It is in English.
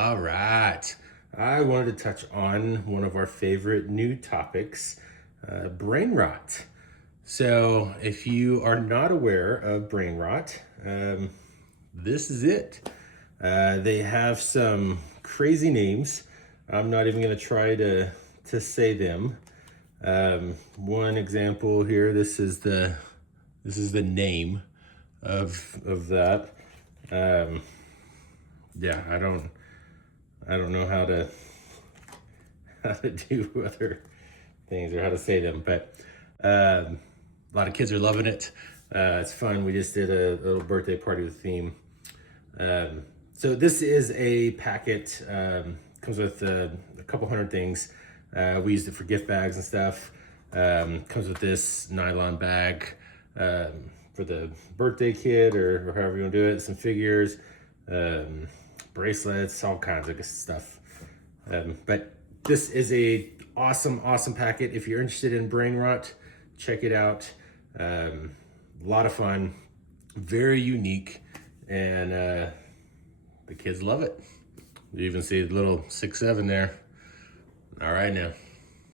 All right. I wanted to touch on one of our favorite new topics, brain rot. So, if you are not aware of brain rot, this is it. They have some crazy names. I'm not even going to try to say them. One example here. This is the name of that. Yeah, I don't know how to do other things or how to say them, but a lot of kids are loving it. It's fun. We just did a little birthday party with theme. So this is a packet. Comes with a couple hundred things. We used it for gift bags and stuff. Comes with this nylon bag for the birthday kid or however you want to do it. Some figures, bracelets, all kinds of stuff. But this is a awesome packet. If you're interested in brain rot, check it out. A lot of fun, very unique, and the kids love it. You even see the little 6'7" there. All right now.